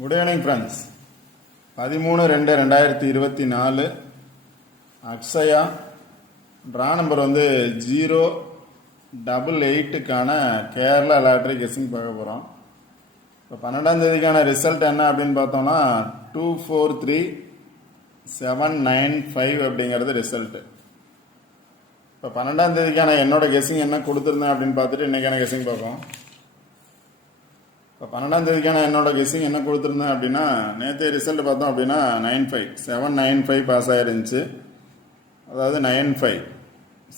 Good evening friends. 13/2/2024 Akshaya draw number 088க்கான Kerala lottery guessing பார்க்க போகிறோம். இப்போ 12ஆம் தேதிக்கான ரிசல்ட் என்ன அப்படின்னு பார்த்தோம்னா 243795 அப்படிங்கிறது ரிசல்ட்டு. இப்போ 12ஆம் தேதிக்கான என்னோட கெஸ்ஸிங் என்ன கொடுத்துருந்தேன் அப்படின்னு பார்த்துட்டு இன்றைக்கான கெஸ்ஸிங் பார்ப்போம். இப்போ 12ஆம் தேதிக்கான என்னோட கெஸ்ஸிங் என்ன கொடுத்துருந்தேன் அப்படின்னா, நேற்று ரிசல்ட் பார்த்தோம் அப்படின்னா 795 பாஸ் ஆயிருந்துச்சு. அதாவது 95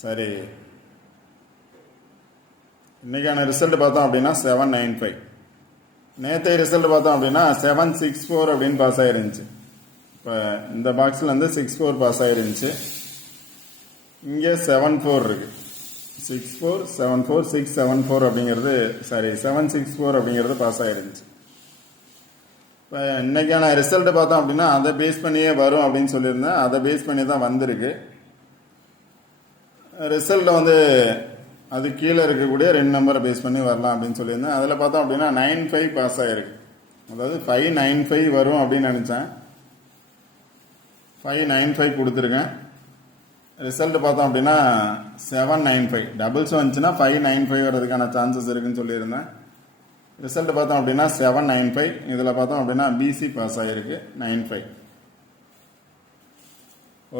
சரி. இன்னைக்கான ரிசல்ட் பார்த்தோம் அப்படின்னா 795. நேற்று ரிசல்ட் பார்த்தோம் அப்படின்னா 764 அப்படின்னு பாஸ் ஆயிருந்துச்சு. இப்போ இந்த பாக்ஸில் 64 பாஸ் ஆயிருந்துச்சு. இங்கே 74 இருக்கு. 6474674 அப்படிங்கிறது 764 அப்படிங்கிறது பாஸ் ஆயிருந்துச்சு. இப்போ இன்னைக்கான ரிசல்ட் பார்த்தோம் அப்படின்னா அதை பேஸ் பண்ணியே வரும் அப்படின்னு சொல்லியிருந்தேன். அதை பேஸ் பண்ணி தான் வந்திருக்கு. ரிசல்ட்டில் அது கீழே இருக்கக்கூடிய 2 நம்பரை பேஸ் பண்ணி வரலாம் அப்படின்னு சொல்லியிருந்தேன். அதில் பார்த்தோம் அப்படின்னா 95 பாஸ் ஆகிருக்கு. அதாவது 595 வரும் அப்படின்னு நினச்சேன். 595 கொடுத்துருக்கேன். ரிசல்ட் பார்த்தோம் அப்படின்னா 795 டபுள்ஸ் வந்துச்சுன்னா 595 வர்றதுக்கான சான்சஸ் இருக்குன்னு சொல்லியிருந்தேன். ரிசல்ட் பார்த்தோம் அப்படின்னா 795. இதில் பார்த்தோம் அப்படின்னா பிசி பாஸ் ஆகிருக்கு 95.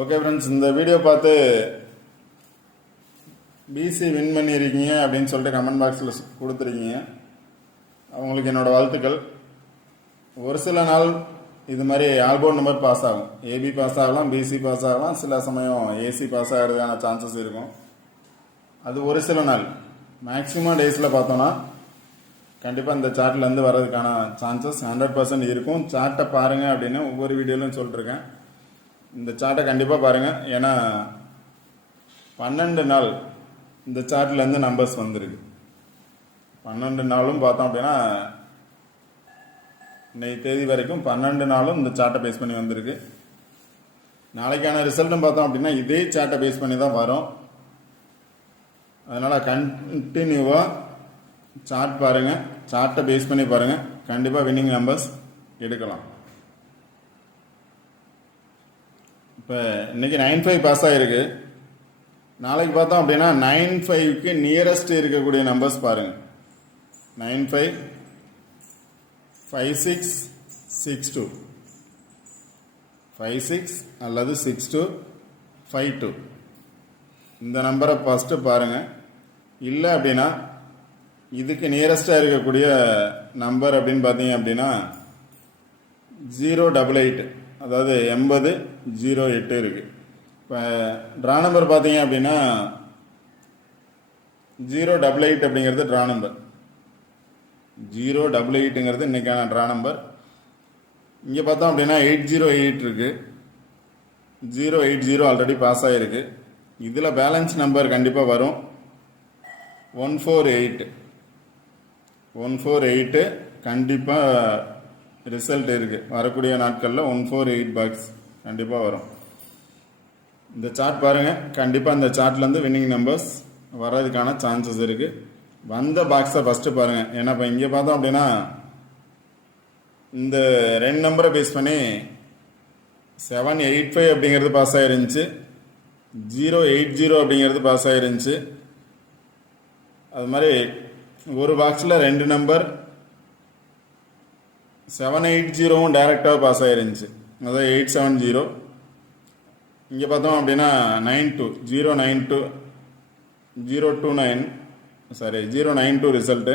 ஓகே ஃப்ரெண்ட்ஸ், இந்த வீடியோ பார்த்து பிசி வின் பண்ணியிருக்கீங்க அப்படின்னு சொல்லிட்டு கமெண்ட் பாக்ஸில் கொடுத்துருக்கீங்க. அவங்களுக்கு என்னோட வாழ்த்துக்கள். ஒரு சில நாள் இது மாதிரி ஆல்போர்ட் நம்பர் பாஸ் ஆகும். ஏபி பாஸ் ஆகலாம், பிசி பாஸ் ஆகலாம், சில சமயம் ஏசி பாஸ் ஆகிறதுக்கான சான்சஸ் இருக்கும். அது ஒரு சில நாள். மேக்ஸிமம் டேஸில் பார்த்தோன்னா கண்டிப்பாக இந்த சார்ட்லேருந்து வர்றதுக்கான சான்சஸ் 100% இருக்கும். சார்ட்டை பாருங்கள் அப்படின்னு ஒவ்வொரு வீடியோலையும் சொல்லிட்டுருக்கேன். இந்த சார்ட்டை கண்டிப்பாக பாருங்கள். ஏன்னா 12 நாள் இந்த சார்ட்லேருந்து நம்பர்ஸ் வந்திருக்கு. 12 நாளும் பார்த்தோம் அப்படின்னா இன்னைக்கு தேதி வரைக்கும் 12 நாளும் இந்த சார்ட்டை பேஸ் பண்ணி வந்திருக்கு. நாளைக்கான ரிசல்ட்டும் பார்த்தோம் அப்படின்னா இதே சார்ட்டை பேஸ் பண்ணி தான் வரும். அதனால் கண்டினியூவாக சார்ட் பாருங்கள், சார்ட்டை பேஸ் பண்ணி பாருங்கள். கண்டிப்பாக வின்னிங் நம்பர்ஸ் எடுக்கலாம். இப்போ இன்னைக்கு 95 பாஸ் ஆகிருக்கு. நாளைக்கு பார்த்தோம் அப்படின்னா 95க்கு நியரஸ்ட் இருக்கக்கூடிய நம்பர்ஸ் பாருங்கள். 95 5662 56 அல்லது 62 52 இந்த நம்பரை ஃபஸ்ட்டு பாருங்கள். இல்லை அப்படின்னா இதுக்கு நியரஸ்டாக இருக்கக்கூடிய நம்பர் அப்படின்னு பார்த்தீங்க அப்படின்னா 088 அதாவது 8008 இருக்குது. இப்போ ட்ரா நம்பர் பார்த்தீங்க அப்படின்னா 088 அப்படிங்கிறது ட்ரா நம்பர். 088ங்கிறது இன்னைக்கான ட்ரா நம்பர். இங்கே பார்த்தோம் அப்படின்னா 808 இருக்கு. 080 ஆல்ரெடி பாஸ் ஆகிருக்கு. இதில் பேலன்ஸ் நம்பர் கண்டிப்பாக வரும். 148 கண்டிப்பாக ரிசல்ட் இருக்குது. வரக்கூடிய நாட்களில் 148 பாக்ஸ் கண்டிப்பாக வரும். இந்த சார்ட் பாருங்கள். கண்டிப்பாக இந்த சார்ட்லேருந்து வின்னிங் நம்பர்ஸ் வர்றதுக்கான சான்சஸ் இருக்குது. வந்த பாக்ஸை ஃபஸ்ட்டு பாருங்கள். ஏன்னா இப்போ இங்கே பார்த்தோம் அப்படின்னா இந்த 2 நம்பரை பேஸ் பண்ணி 785 அப்படிங்கிறது பாஸ் ஆகிருந்துச்சு. 080 அப்படிங்கிறது பாஸ் ஆகிருந்துச்சு. அது மாதிரி ஒரு பாக்ஸில் 2 நம்பர் 780வும் டைரெக்டாக பாஸ் ஆகிருந்துச்சு. அதாவது 870. இங்கே பார்த்தோம் அப்படின்னா 092 ரிசல்ட்டு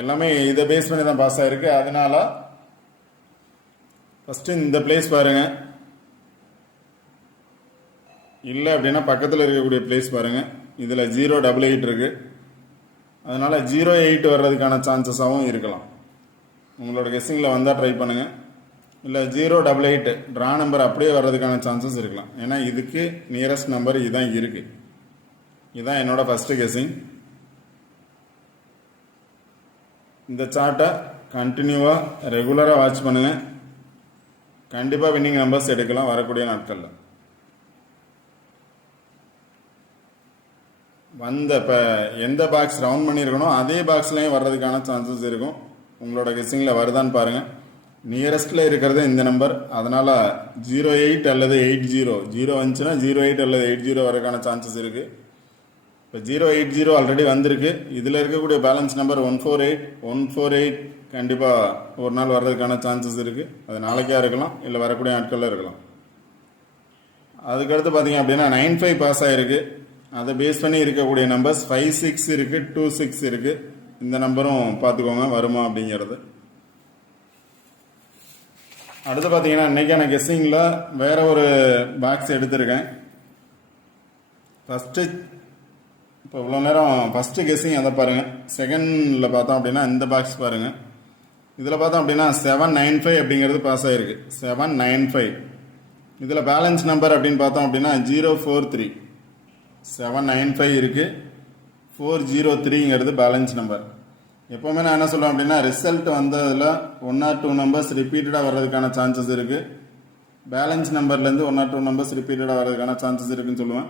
எல்லாமே இதை பேஸ் பண்ணி தான் பாஸ் ஆகிருக்கு. அதனால ஃபஸ்ட்டு இந்த பிளேஸ் பாருங்கள். இல்லை அப்படின்னா பக்கத்தில் இருக்கக்கூடிய பிளேஸ் பாருங்கள். இதில் 088 இருக்குது. அதனால் 08 வர்றதுக்கான சான்சஸாகவும் இருக்கலாம். உங்களோட கெஸ்ஸிங்கில் வந்தால் ட்ரை பண்ணுங்கள். இல்லை 088 ட்ரா நம்பர் அப்படியே வர்றதுக்கான சான்சஸ் இருக்கலாம். ஏன்னா இதுக்கு நியரஸ்ட் நம்பர் இதுதான் இருக்குது. இதுதான் என்னோட ஃபஸ்ட்டு கெஸ்ஸிங். இந்த சார்ட்டை கண்டினியூவாக ரெகுலராக வாட்ச் பண்ணுங்கள். கண்டிப்பாக வின்னிங் நம்பர்ஸ் எடுக்கலாம் வரக்கூடிய நாட்களில். இப்போ எந்த பாக்ஸ் ரவுண்ட் பண்ணியிருக்கணும் அதே பாக்ஸ்லேயும் வர்றதுக்கான சான்சஸ் இருக்கும். உங்களோட கெஸ்ஸிங்கில் வருதான்னு பாருங்கள். நியரஸ்ட்டில் இருக்கிறது இந்த நம்பர். அதனால் 08 அல்லது 80, 0 வந்துச்சுன்னா 08 அல்லது 80 வரக்கான சான்சஸ் இருக்குது. இப்போ 080 ஆல்ரெடி வந்திருக்கு. இதில் இருக்கக்கூடிய பேலன்ஸ் நம்பர் 148 கண்டிப்பாக ஒரு நாள் வர்றதுக்கான சான்சஸ் இருக்குது. அது நாளைக்கா இருக்கலாம், இல்லை வரக்கூடிய நாட்களில் இருக்கலாம். அதுக்கடுத்து பார்த்தீங்க அப்படின்னா 95 பாஸ் ஆகிருக்கு. அதை பேஸ் பண்ணி இருக்கக்கூடிய நம்பர்ஸ் 56 இருக்குது, 26 இருக்குது. இந்த நம்பரும் பார்த்துக்கோங்க வருமா அப்படிங்கிறது. அடுத்து பார்த்தீங்கன்னா இன்றைக்கான கெஸ்ஸிங்கில் வேறு ஒரு பாக்ஸ் எடுத்திருக்கேன். ஃபஸ்ட்டு இப்போ இவ்வளோ நேரம் ஃபஸ்ட்டு கெஸ்ஸிங் அதை பாருங்கள். செகண்டில் பார்த்தோம் அப்படின்னா இந்த பாக்ஸ் பாருங்கள். இதில் பார்த்தோம் அப்படின்னா 795 அப்படிங்கிறது பாஸ் ஆகிருக்கு. 795. இதில் பேலன்ஸ் நம்பர் அப்படின்னு பார்த்தோம் அப்படின்னா 043. 795 இருக்குது, 403ங்கிறது பேலன்ஸ் நம்பர். எப்போவுமே நான் என்ன சொல்லுவேன் அப்படின்னா ரிசல்ட் வந்ததில் 1 or 2 நம்பர்ஸ் ரிப்பீட்டடாக வர்றதுக்கான சான்சஸ் இருக்குது. பேலன்ஸ் நம்பர்லேருந்து 1 or 2 நம்பர்ஸ் ரிப்பீட்டடாக வர்றதுக்கான சான்சஸ் இருக்குதுன்னு சொல்லுவேன்.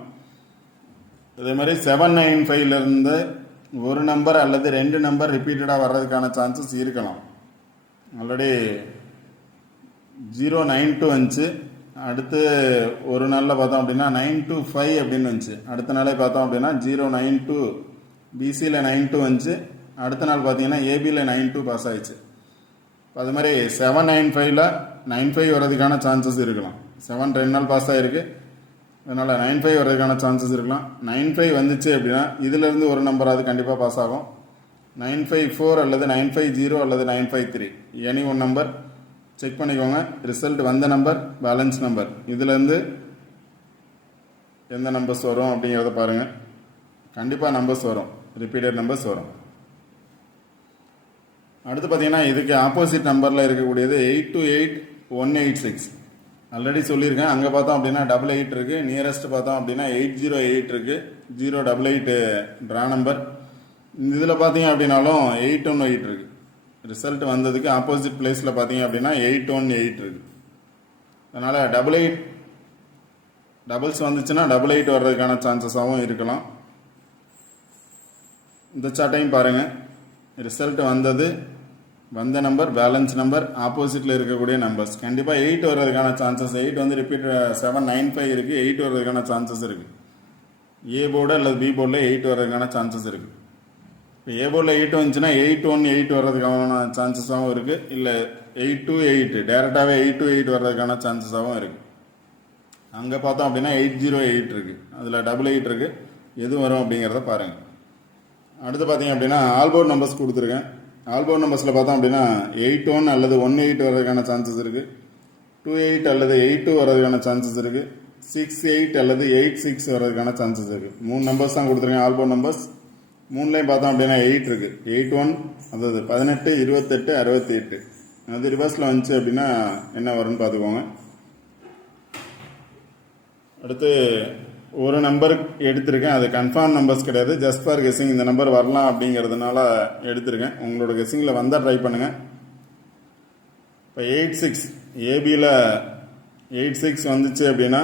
அதே மாதிரி 795லேருந்து ஒரு நம்பர் அல்லது 2 நம்பர் ரிப்பீட்டடாக வர்றதுக்கான சான்சஸ் இருக்கலாம். ஆல்ரெடி 092 வந்துச்சு. அடுத்து ஒரு நாளில் பார்த்தோம் அப்படின்னா 925 அப்படின்னு வந்துச்சு. அடுத்த நாளே பார்த்தோம் அப்படின்னா 092, பிசியில் 92 வந்துச்சு. அடுத்த நாள் பார்த்தீங்கன்னா ஏபியில் 92 பாஸ் ஆயிடுச்சு. அது மாதிரி 795ல் 95 வர்றதுக்கான சான்சஸ் இருக்கலாம். 7 2 நாள் பாஸ் ஆகிருக்கு, அதனால் 95 வர்றதுக்கான சான்சஸ் இருக்கலாம். 95 வந்துச்சு அப்படின்னா இதிலேருந்து ஒரு நம்பராது கண்டிப்பாக பாஸ் ஆகும். 954 அல்லது 950 அல்லது 953 எனி ஒன் நம்பர் செக் பண்ணிக்கோங்க. ரிசல்ட் வந்த நம்பர், பேலன்ஸ் நம்பர், இதுலேருந்து எந்த நம்பர்ஸ் வரும் அப்படிங்கிறத பாருங்கள். கண்டிப்பாக நம்பர்ஸ் வரும், ரிப்பீட்டட் நம்பர்ஸ் வரும். அடுத்து பார்த்தீங்கன்னா இதுக்கு ஆப்போசிட் நம்பரில் இருக்கக்கூடியது 828186. ஆல்ரெடி சொல்லியிருக்கேன். அங்கே பார்த்தோம் அப்படின்னா 88 இருக்குது. நியரஸ்ட் பார்த்தோம் அப்படின்னா 808 இருக்குது. 088 ட்ரா நம்பர். இதில் பார்த்தீங்க அப்படின்னாலும் 818 இருக்குது. ரிசல்ட் வந்ததுக்கு ஆப்போசிட் பிளேஸில் பார்த்தீங்க அப்படின்னா 818 இருக்குது. அதனால் 88 டபுள்ஸ் வந்துச்சுன்னா 88 வர்றதுக்கான சான்சஸாகவும் இருக்கலாம். இந்த சார்ட்டையும் பாருங்கள். ரிசல்ட் வந்தது, வந்த நம்பர், பேலன்ஸ் நம்பர், ஆப்போசிட்டில் இருக்கக்கூடிய நம்பர்ஸ். கண்டிப்பாக 8 வர்றதுக்கான சான்சஸ். 8 வந்து ரிப்பீட் 795 இருக்குது. 8 வர்றதுக்கான சான்சஸ் இருக்குது. ஏ போர்டு அல்லது பி போர்டில் 8 வர்றதுக்கான சான்சஸ் இருக்குது. இப்போ ஏ போர்டில் 8 வந்துச்சுன்னா 818 வர்றதுக்கான சான்சஸாகவும் இருக்குது. இல்லை 828 டேரெக்டாகவே 828 வர்றதுக்கான சான்சஸாகவும் இருக்குது. அங்கே பார்த்தோம் அப்படின்னா 808 இருக்குது. அதில் 88 இருக்குது. எது வரும் அப்படிங்கிறத பாருங்கள். அடுத்து பார்த்தீங்க அப்படின்னா ஆல்போர்ட் நம்பர்ஸ் கொடுத்துருக்கேன். ஆல்போர்ட் நம்பர்ஸில் பார்த்தோம் அப்படின்னா 81 அல்லது 18 வர்றதுக்கான சான்சஸ் இருக்குது. 28 அல்லது 82 வர்றதுக்கான சான்சஸ் இருக்குது. 68 அல்லது 86 வர்றதுக்கான சான்சஸ் இருக்குது. 3 நம்பர்ஸ் தான் கொடுத்துருக்கேன் ஆல்போர்ட் நம்பர்ஸ். 3லையும் பார்த்தோம் அப்படின்னா 8 இருக்குது. 81 அதாவது 18, 28, 68. அது ரிவர்ஸில் வந்துச்சு அப்படின்னா என்ன வரும்னு பார்த்துக்கோங்க. அடுத்து ஒரு நம்பர் எடுத்திருக்கேன். அது கன்ஃபார்ம் நம்பர்ஸ் கிடையாது, ஜஸ்ட் ஃபார் கெஸ்ஸிங். இந்த நம்பர் வரலாம் அப்படிங்கிறதுனால எடுத்திருக்கேன். உங்களோட கெஸ்ஸிங்கில் வந்தால் ட்ரை பண்ணுங்கள். இப்போ 86 ஏபியில் 86 வந்துச்சு அப்படின்னா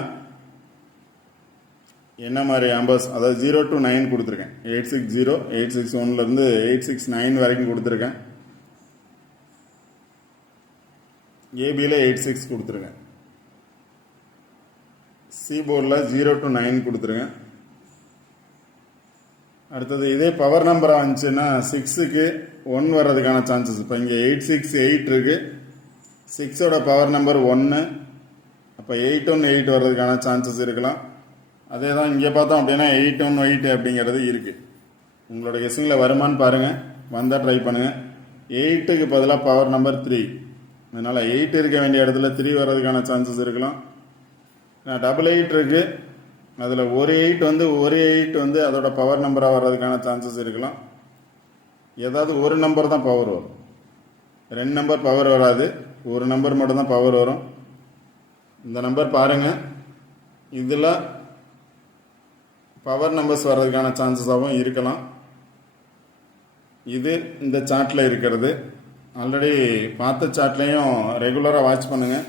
என்ன மாதிரி நம்பர்ஸ், அதாவது 0 to 9 கொடுத்துருக்கேன். 860, 861லேருந்து 869 வரைக்கும் கொடுத்துருக்கேன். ஏபியில் 86 கொடுத்துருக்கேன். சி போர்டில் 0 to 9 கொடுத்துருங்க. அடுத்தது இதே பவர் நம்பராக வந்துச்சுன்னா 6க்கு 1 வர்றதுக்கான சான்சஸ். இப்போ இங்கே 868 இருக்குது. 6ஓட பவர் நம்பர் 1. அப்போ 818 வர்றதுக்கான சான்சஸ் இருக்கலாம். அதே தான் இங்கே பார்த்தோம் அப்படின்னா 818 அப்படிங்கிறது இருக்குது. உங்களோட கெஸ்ஸிங்கில் வருமானு பாருங்கள். வந்தால் ட்ரை பண்ணுங்கள். 8க்கு பதிலாக பவர் நம்பர் 3. அதனால் 8 இருக்க வேண்டிய இடத்துல 3 வர்றதுக்கான சான்சஸ் இருக்கலாம். 88 இருக்குது. அதில் ஒரு 8 வந்து அதோட பவர் நம்பராக வர்றதுக்கான சான்சஸ் இருக்கலாம். ஏதாவது ஒரு நம்பர் தான் பவர் வரும், 2 நம்பர் பவர் வராது. ஒரு நம்பர் மட்டும்தான் பவர் வரும். இந்த நம்பர் பாருங்கள். இதில் பவர் நம்பர்ஸ் வர்றதுக்கான சான்சஸாகவும் இருக்கலாம். இது இந்த சார்ட்டில் இருக்கிறது. ஆல்ரெடி பார்த்த சார்ட்லேயும் ரெகுலராக வாட்ச் பண்ணுங்கள்.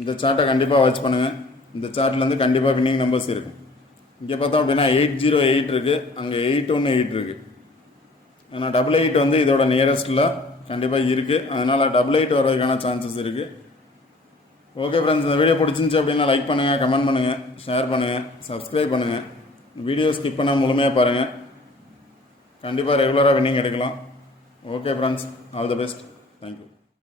இந்த சார்ட்டை கண்டிப்பாக வாட்ச் பண்ணுங்கள். இந்த சார்ட்லேருந்து கண்டிப்பாக வின்னிங் நம்பர்ஸ் இருக்கும். இங்கே பார்த்தோம் அப்படின்னா 808 இருக்குது. அங்கே 818 இருக்குது. ஆனால் 88 வந்து இதோட நியரஸ்ட்டில் கண்டிப்பாக இருக்குது. அதனால் டபுள் 8 வர்றதுக்கான சான்சஸ் இருக்குது. ஓகே ஃப்ரெண்ட்ஸ், இந்த வீடியோ பிடிச்சிருந்துச்சி அப்படின்னா லைக் பண்ணுங்கள், கமெண்ட் பண்ணுங்கள், ஷேர் பண்ணுங்கள், சப்ஸ்கிரைப் பண்ணுங்கள். வீடியோ ஸ்கிப் பண்ணால் முழுமையாக பாருங்கள். கண்டிப்பாக ரெகுலராக வின்னிங் எடுக்கலாம். Okay friends, all the best. Thank you.